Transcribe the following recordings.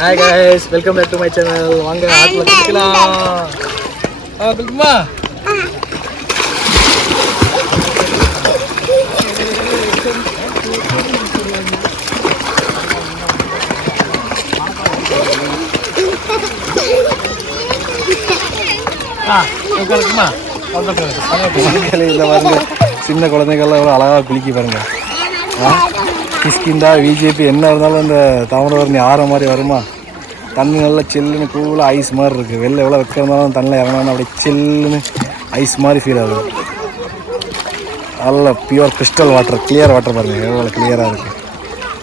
Hi guys, welcome back to my channel. வாங்க ஆட்ல குளிக்கலாம். குளிக்குமா? குளிக்குமா? இந்த பாருங்க சின்ன குழந்தைகள்லாம் எவ்வளோ அழகாக குளிக்க பாருங்க. கிஷ்கிந்தா பிஜேபி என்ன இருந்தாலும் இந்த தாமிரபரணி ஆற மாதிரி வருமா? தண்ணி நல்லா சில்லுன்னு கூலாக ஐஸ் மாதிரி இருக்குது. வெளில எவ்வளோ வைக்க இருந்தாலும் தண்ணியில் இறங்கினா அப்படியே சில்லுன்னு ஐஸ் மாதிரி ஃபீல் ஆகுது. நல்ல pure crystal water, clear water பாருங்கள் எவ்வளோ கிளியராக இருக்குது.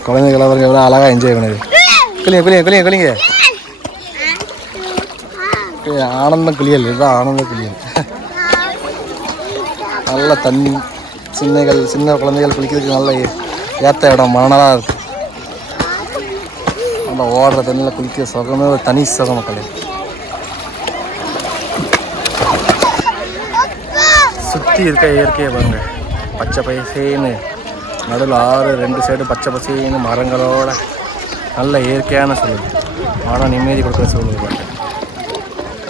குழந்தைகளை பாருங்க எவ்வளோ அழகாக என்ஜாய் பண்ணுது. குளிங்க ஆனந்த குளியல், இதுதான் ஆனந்த குளியல். நல்ல தண்ணி, சின்ன குழந்தைகள் குளிக்கிறதுக்கு நல்ல ஏற்ற இடம், மனதாக இருக்குது. நல்லா ஓடுற தண்ணியில் குளிக்கிற சுகமே ஒரு தனி சுகம் மக்களே. சுற்றி இருக்க இயற்கையை பாருங்க, பச்சை பசேன்னு நடுவில் ஆறு, ரெண்டு சைடு பச்சை பசேன்னு மரங்களோட நல்ல இயற்கையான சூழல், ஆனால் நிம்மதி கொடுக்குற சூழல் பாருங்க.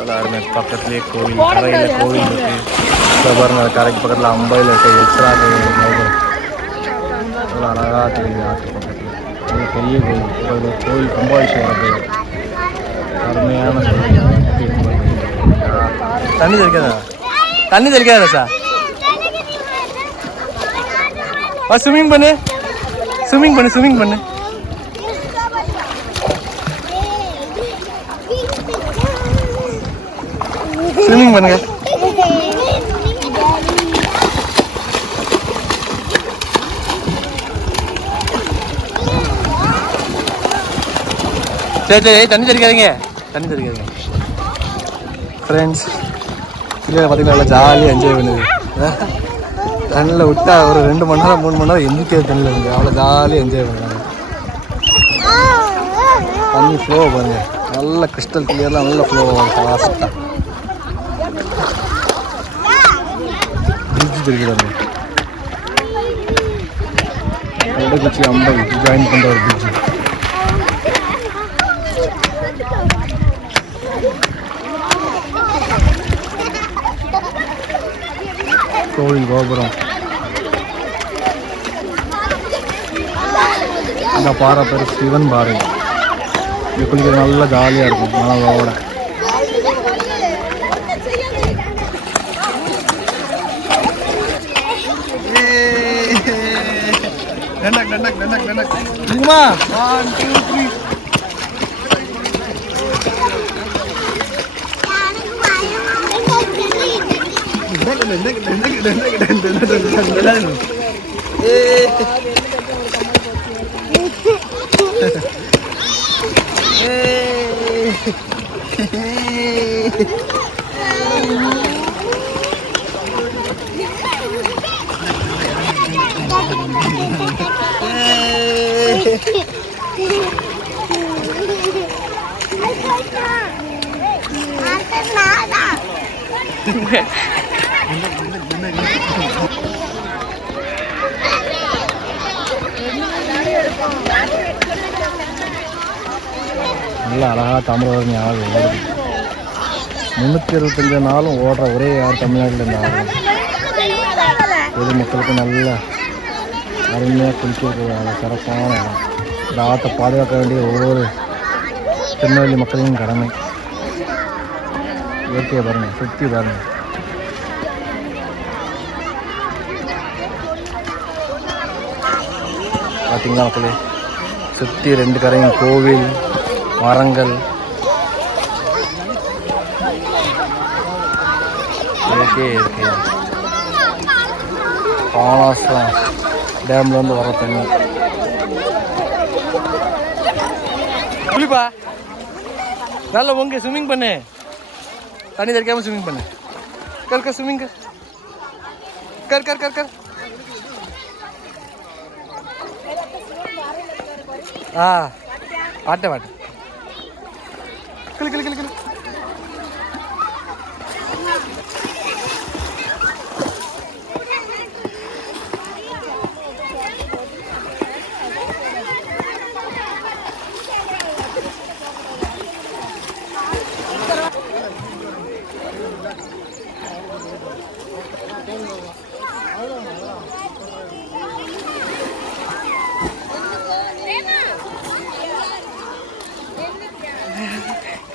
எல்லாருமே பக்கத்துலேயே கோவில், கரையில் கோவில் இருக்குது. இப்போ பாருங்க கரைக்கு பக்கத்தில் அம்பையில் இருக்க எக்ஸ்ட்ரா கோவில் நல்லா அழகாக தெரியுது. ஆற்று பக்கத்தில் பெரிய கோவில், கோவில் கும்பாபிஷேகம் கோவில், அருமையான தண்ணி தெளிக்காதா சார்? ஸ்விம்மிங் பண்ணு பண்ணுங்க. சரி தண்ணி தெளிக்காதீங்க ஃப்ரெண்ட்ஸ். இல்லை பார்த்தீங்கன்னா நல்லா ஜாலியாக என்ஜாய் பண்ணுது. தண்ணியில் விட்டா ஒரு 2 மணி நேரம் 3 மணி நேரம் எந்திரிக்கிறது தண்ணியில் இருந்து அவ்வளோ ஜாலியாக என்ஜாய் பண்ணுறாங்க. தண்ணி ஃப்ளோ பாருங்க, நல்ல கிறிஸ்டல் கிளியர்லாம் நல்ல ஃப்ளோ ஆகும் ஃபாஸ்ட்டாக. பிரிட்ஜ் தெரியுது, இடக்குச்சி அம்பை ஜாயின் பண்ணுற ஒரு பிரிட்ஜ். கோவில் கோபுரம், இந்த பாறை பேர் சிவன் பாறை. இது குளிக்கிறது நல்லா ஜாலியாக இருக்கும் மனதோட. இருக்குமா? 1 2 3 நல்லா அழகாக தாமிரபரணி ஆறு ஓடுது. 365 நாளும் ஓடுற ஒரே ஆறு தமிழ்நாட்டில் இந்த ஆறு. பொதுமக்களுக்கு நல்ல அருமையாக குளிக்கிறது சிறப்பான இடம். இந்த ஆற்றை பாதுகாக்க வேண்டிய ஒவ்வொரு திருநெல்வேலி மக்களின் கடமை. இயற்கையை பாருங்கள், சுற்றி பாருங்கள். பார்த்தீங்களா மக்களே, சுற்றி 2 கரையும் கோவில், மரங்கள், இயற்கை. பாலாசம் டேம்லேருந்து வர தண்ணி. குளிப்பா நல்ல உங்க ஸ்விம்மிங் பண்ணு, தண்ணி தெரிக்காம ஸ்விம்மிங் பண்ணு. கர் ஸ்விம்மிங் கர். வாட்ட கிளு.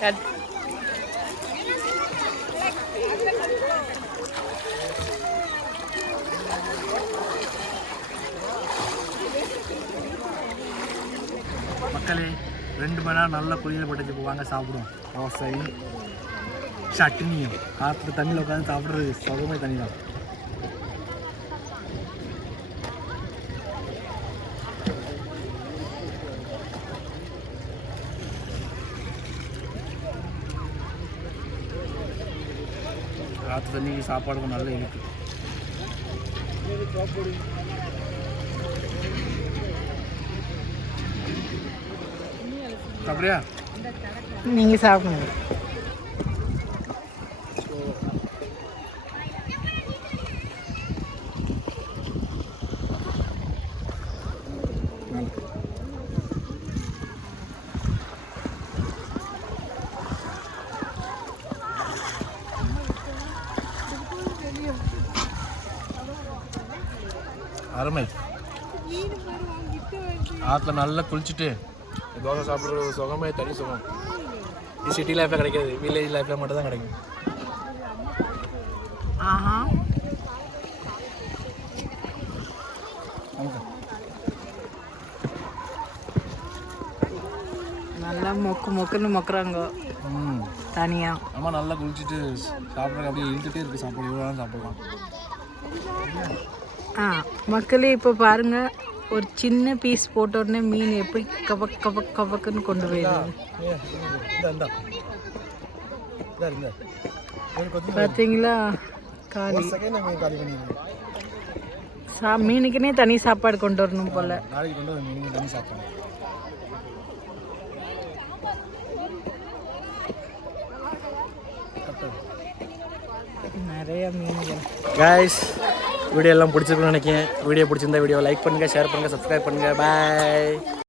மக்களே 2 மணி நேரம் நல்லா குளியல் போட்டுச்சு போவாங்க சாப்பிடுவோம். தோசையும் சட்னியும் ஆற்றுல தண்ணியில் உட்காந்து சாப்பிட்றது சுகமே தண்ணி தான். ஆற்று தண்ணிக்கு சாப்பாடுக்கும் நல்ல இருக்கு. அப்படியா நீங்கள் சாப்பிடுங்க. அருமை. ஆற்றுல நல்லா குளிச்சுட்டு தோசை சாப்பிட்ற ஒரு சுகமே தனி சுகம். இது சிட்டி லைஃப்பில் கிடைக்காது, வில்லேஜ் லைஃப்பில் மட்டும் தான் கிடைக்கும். ஆஹா, நல்லா மொக்குன்னு மொக்குறாங்க தனியாக. ஆமாம், நல்லா குளிச்சுட்டு சாப்பிட்றது அப்படியே இழுத்துட்டே இருக்குது சாப்பாடு. எவ்வளோ நேரம் சாப்பிடலாம். மக்களே இப்போ பாருங்கள், ஒரு சின்ன பீஸ் போட்ட உடனே மீன் எப்படி கபக் கபக் கபக்குன்னு கொண்டு போயிடுது பார்த்தீங்களா? காலி மீனுக்குன்னே தனி சாப்பாடு கொண்டு வரணும் போல. நிறைய மீன்கள். गाइस வீடியோ எல்லாம் பிடிச்சிருக்குன்னு நினைக்கிறேன். வீடியோ பிடிச்சிருந்தா வீடியோ லைக் பண்ணுங்கள், ஷேர் பண்ணுங்கள், சப்ஸ்கிரைப் பண்ணுங்கள். பாய்.